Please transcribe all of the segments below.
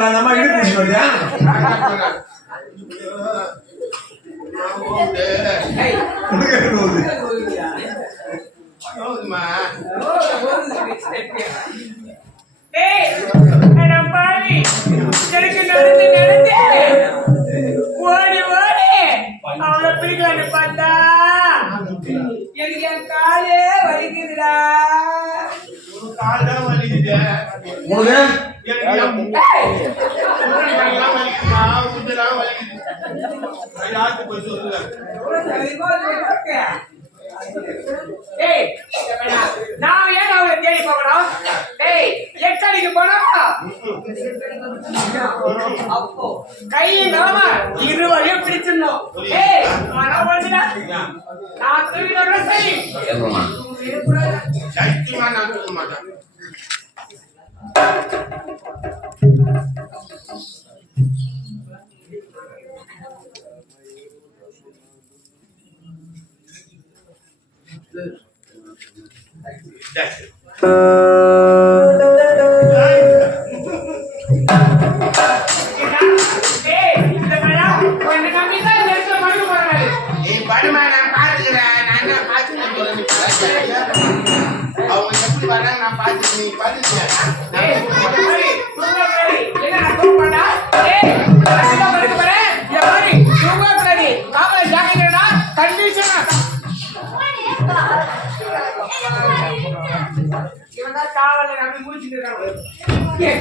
நான் நம்ம இடி பிடிச்சு வந்தேன். ஓடி ஓடி அவளை பிடிக்கலான்னு பார்த்தா எனக்கு என் காலே வலிக்குதுடா. கால் தான் வலிக்குது. நான் ஏன் அவளை தேடி போகணும்? எட்டடிக்கு போனா அப்போ கையில் நாம இருவரையும் பிடிச்சிடணும். நான் தூக்கிட சரி சத்தியமா நான் தூக்க மாட்டேன். நான் பாத்து நீ பாத்துக்கியா காவலை நம்பி முடிச்சுட்டு அப்படியே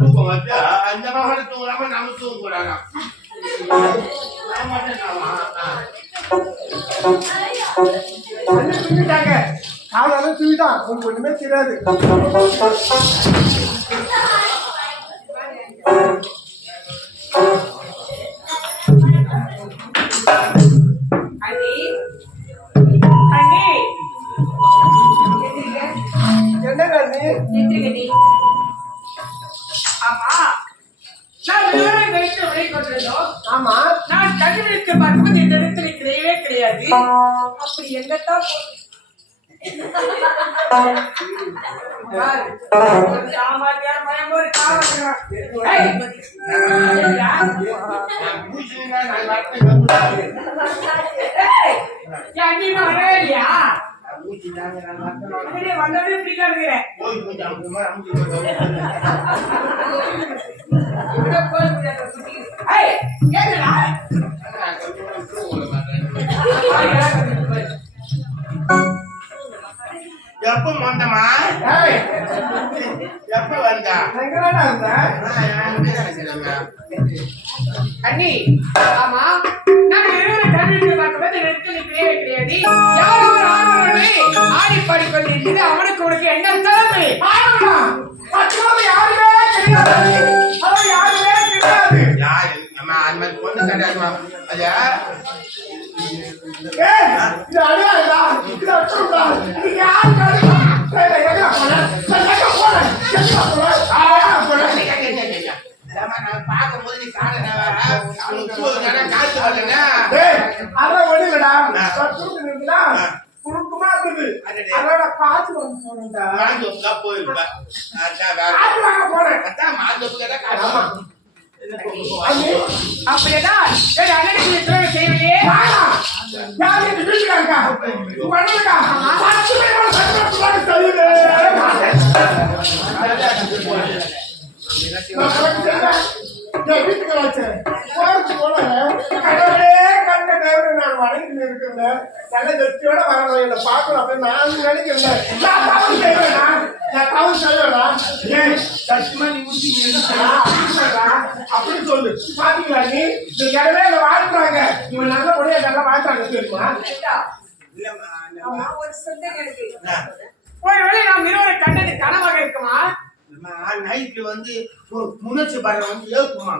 தூக்கம் வச்சா அந்த மகனை தூங்குறாம நம்ம தூங்க கூடாது. காவலால தூக்கிட்டான். உனக்கு ஒண்ணுமே தெரியாது. ஆமா நான் கண்ணிற்கு பார்க்கும்போது இந்த இடத்துல கிடையவே கிடையாது. அப்படி எங்கத்தான் சாமாத்தியார் பயம் ஒரு வரலையா வந்தவரே பிடிக்காது. எப்ப வந்தமா எப்ப வந்தா அண்ணி? ஆமா நான் கண்ணிற்கு பார்க்கும்போது கிடையாது. யாரோ ஆனவனை ஆடி பாடிக்கொண்டிருக்கிறது. அவனுக்கு உனக்கு என்ன தலைமை? யாருமே தெரியாது. யாரு அது மாதிரி பொண்ணு கிடையாதுமா. அது பார்க்கும்போது நீ காட்டு அப்படின்னா செய்வீங்க. வீட்டுக்கு வச்சேன் நான் வணங்கி இருக்கிறேன். நல்ல வெற்றியோட வர பாக்கணும் அப்படின்னு நான் நினைக்கிறேன். அப்படி சொல்லு. பாத்தீங்களா நீ இடமே வாழ்த்துறாங்க. இவன் நல்ல உடைய நல்லா வாழ்த்தாங்க தெரியுமா? ஒருவேளை நாம் இருவரை கண்டது கனவாக இருக்குமா? நான் நைட்ல வந்து முன்னச்சு பாரு வந்து ஏக்குமா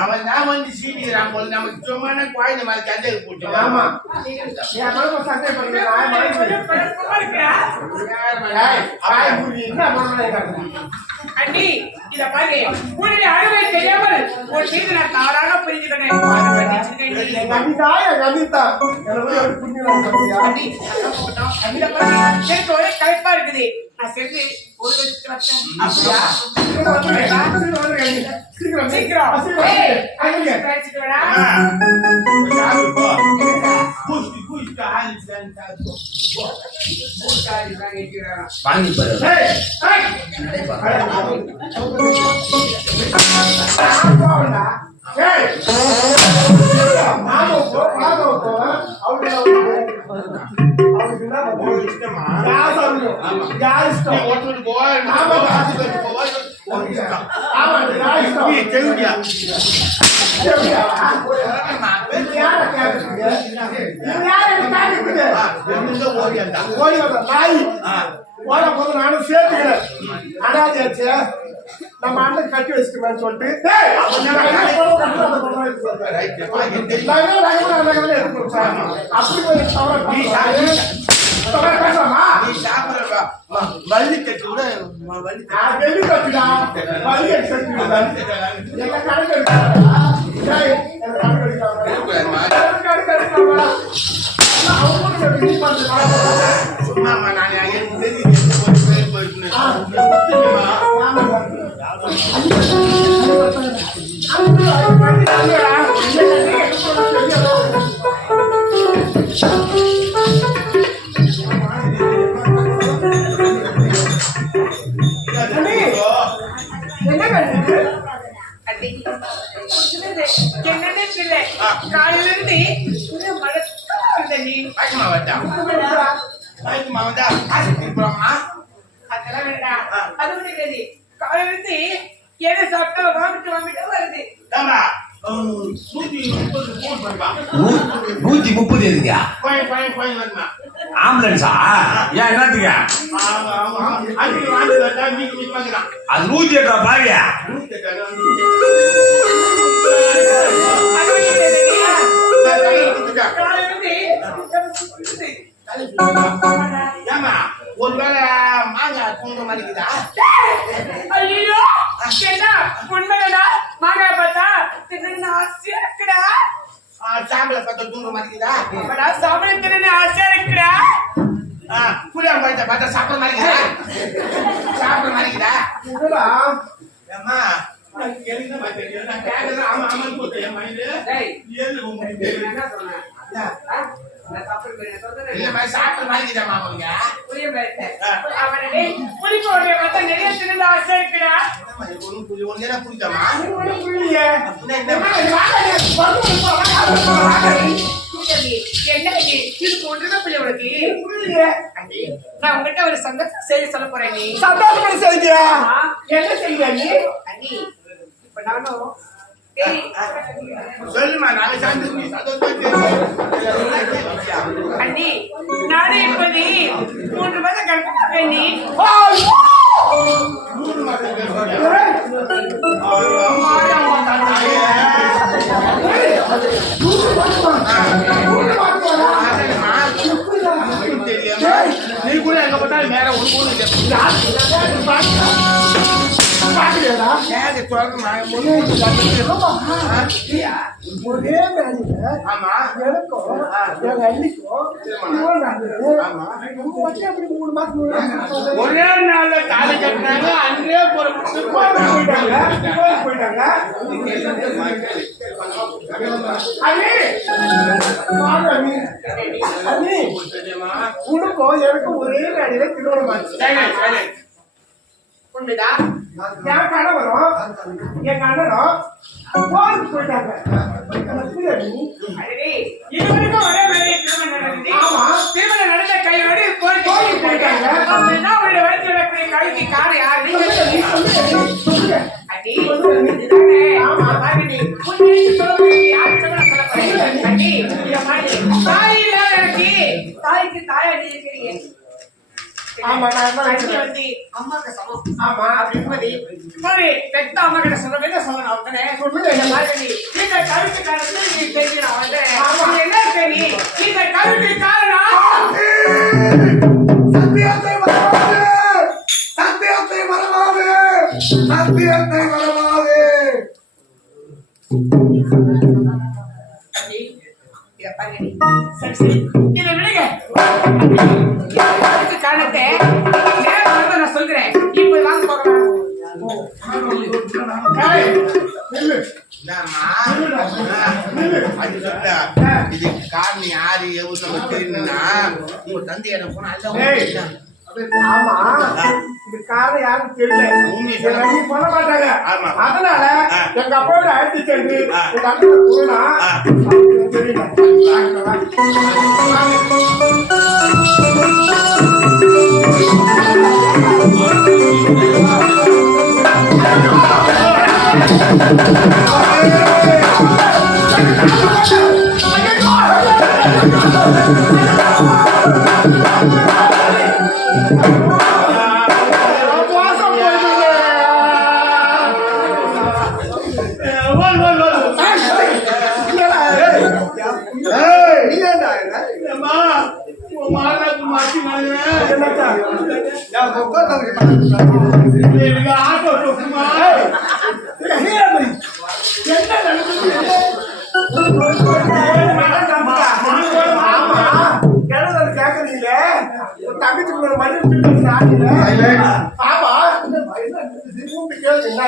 அவன் தான் வந்து சீனிக்கிறான் போல நமக்கு சும்மான குழந்தை மாதிரி சந்தைக்கு போட்டு ஆமா என் மனசு சண்டை பண்ணுறேன் என்ன பண்ணுறேன் அண்ணி இத பாரு உன்னுடைய அழுவை தெரியாமல் உன் மீது நான் தாராக புரிஞ்சுக்கிறேன் கவிதா கவிதா எனக்கு புண்ணியம் அண்ணி இத பாரு எனக்கு ஒரே களைப்பா இருக்குது நான் சென்று ஒரு அப்படியா சீக்கிரம் சீக்கிரம் வாங்கி பாரு நானும் சேர்த்துக்கிறேன் அனாதியாச்சு நம்ம அண்ணன் கட்டி வச்சுக்கலாம்னு சொல்லிட்டு வள்ளி கட்டு கூட வெள்ளி கட்டுடா வள்ளி சும்மா நான் காலையில இருந்து அதெல்லாம் வேண்டாம் அது ஒண்ணு கிடையாது காலையில இருந்து எதை சாப்பிட்டா வாமிட்டு வருது 130 எதுக்கா ஆம்புலன்ஸா ஏன் என்னத்துக்கு அது 108 பாவியா ஒருவேளை மாங்காய் தூங்க மாட்டேங்குதா ஐயோ என்ன உண்மையா மாங்காய் பார்த்தா ஆசையா இருக்குடா சாம்பலை பார்த்தா தூங்க மாட்டேங்குதா சாப்பிட ஆசையா இருக்குடா புளியா பழத்தை பார்த்தா சாப்பிட மாட்டேங்குதா சாப்பிட மாட்டேங்குதா ஏமா ஆமா ஆமான்னு போட்டு என் மைண்டு என்ன சொன்னேன் சாப்பிட மாட்டேங்குதா மாமாங்க நிறைய தின்னு ஆசை இருக்குடா புரியுதாமா என்ன இது ஒன்றுதான் பிள்ளை உனக்கு நான் உங்ககிட்ட ஒரு சந்தோஷம் செய்தி சொல்ல போறேன் நீ சந்தோஷம் செய்தியா என்ன செய்ய நீ அண்ணி இப்ப நானும் சொல்லுமா நாளை அண்ணி நானே இப்படி 3 மாதம் கற்பனை நீ 3 மாதம் நீ கூட எங்க போட்டாலும் மேல ஒரே ஆமா எனக்கும் எங்க அண்ணிக்கும் ஒரே நாள்ல தாலி கட்டினாங்க அன்றே போயிட்டாங்க உனக்கும் எனக்கும் ஒரே நாளில திருமணம் உண்டுடா என் கணவரும் என் கண்ணனும் போருக்கு போயிட்டாங்க இதுவரைக்கும் ஒரே வேலையை திருமணம் நடந்தது திருமணம் நடந்த கையோடு கோரிக்கை போயிட்டாங்க அப்படின்னா அவருடைய வயிற்று வரக்கூடிய கழுவி கார் யார் அடி இதுதானே பாருங்க தாய்க்கு தாய் அடி இருக்கிறீங்க ஆமா, நான் என்ன தண்ணி நினைக்கிறேன்? வந்து அம்மாக்கு சமம். ஆமா. அப்படிங்கும்போது, சரி, பெத்த அம்மா கிட்ட சொல்ல என்ன சொல்லணும் அவங்கதானே? இந்த மாதிரி, இந்த கருத்து காரணத்துல நீ தெரிஞ்சிடும் அவன்கிட்ட. ஆமா. நீ என்ன சரி, இந்த கருத்து காரணம் சத்தியத்தை மறவாதே! சத்தியத்தை மறவாதே! சத்தியத்தை மறவாதே! இதை பாருங்க நீ. சரி, சரி. இதை விடுங்க. இதுக்கு காரணத்தை நேரம் வந்து நான் சொல்கிறேன். இப்ப வாங்க போகலாம். ஏய், நில்லு. என்னம்மா? அது சொல்ல, இது காரணம் யாரு எவ்வளவு நம்ம தெரியும்னா உங்க தந்தை இடம் போனா ஏய், ஆமா, இது காரணம் யாருக்கும் தெரியல. உண்மையை இதை நீ சொல்ல மாட்டாங்க. ஆமா. அதனால ஆ. எங்க அப்பாவோட அழைத்து சென்று ஆ. உங்க அண்ணனை கூறினா ஆ. அவனுக்கு தெரியல. வாசம் போயிடுது. ஏய், நீ ஏன்டா இது? என்னடா? யா கொக்கோ தம்பி என்ன நடக்குது? ஆமா, கிணறு கேக்குறீங்க. தங்கச்சிக்கு ஒரு மணி ஆமா, கூப்பிட்டு கேளு என்ன?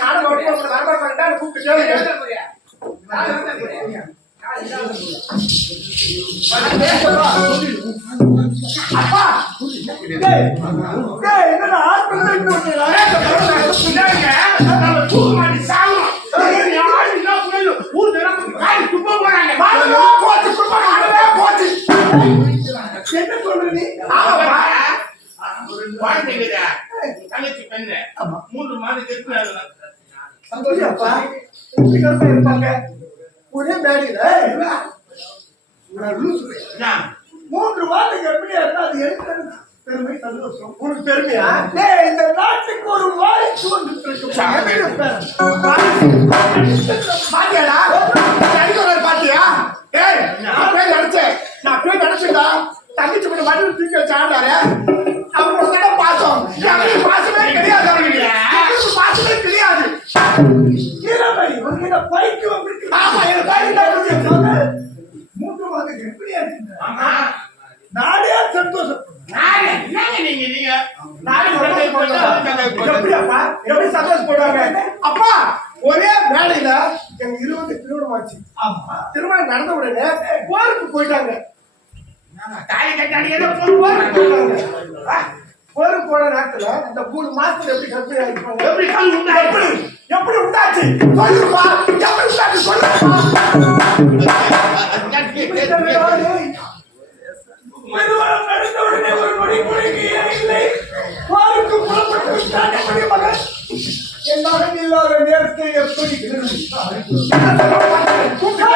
நானும் கூப்பிட்டு கேளு. அப்பா, டேய், டேய், என்னடா ஆஸ்பத்திரிக்கு இட்டு வந்தீங்களா? இதாங்க, நம்ம தூக்குமாட்டி சாகணும். யாரும் இல்லாம போய் ஊர் ஜனம் காரி துப்ப போறாங்க. மாடுவே போச்சு, சும்மா மாடுவே போச்சு. என்ன சொல்ற நீ? ஆமாப்பா. குழந்தைங்க தங்கச்சி பெண்ணு 3 மாதம் கெட்டுனாங்க. அப்படியாப்பா? இப்படி கருப்பா இருப்பாங்க. ஒரே மேடையில என்ன? 3 வாரத்துக்கு எப்படியா இருந்தா அது எனக்கு பெருமை சந்தோஷம். உனக்கு பெருமையா? டேய், இந்த நாட்டுக்கு ஒரு வாரிசு வந்துட்டு இருக்கு. பாத்தியாடா? அடிக்கிறத பாத்தியா? டேய், நான் போய் நினைச்சேன்டா. தங்கச்சி கூட வண்டி தூக்கி வச்சு ஆடாரு. அவங்க கூட பாசம். எனக்கு பாசமே கிடையாது. அவங்களுக்கு பாசமே கிடையாது. கீழமை, உனக்கு பைக்கு இருக்கு. ஆமா, எனக்கு பைக்கு 3 மாதத்துக்கு எப்படியா இருக்கு? ஆமா. நாடே சந்தோஷம். நானே, என்னங்க நீங்க நானே எப்படியாப்பா? எப்படி சந்தோஷப்படுவாங்க? அப்பா, ஒரே மேடையில எங்க 20 திருமணம் ஆச்சு. திருமணம் நடந்த உடனே போருக்கு போயிட்டாங்க. தாலி கட்டாடி ஏதோ போறாங்க. போருக்கு போன நேரத்துல இந்த 3 மாசத்துல எப்படி கற்பனை ஆகிருப்பாங்க? எப்படி கல் உண்டா எப்படி உண்டாச்சு? சொல்லுப்பா, எப்படி உண்டாச்சு சொல்லுப்பா. திருமணம் நடந்த உடனே ஒரு நொடி பொழுங்கியே இல்லை. போருக்கு புறப்பட்டு விட்டாங்க மகன். என் மகன் இல்லாத நேரத்தை எப்படி கூப்பிட்டு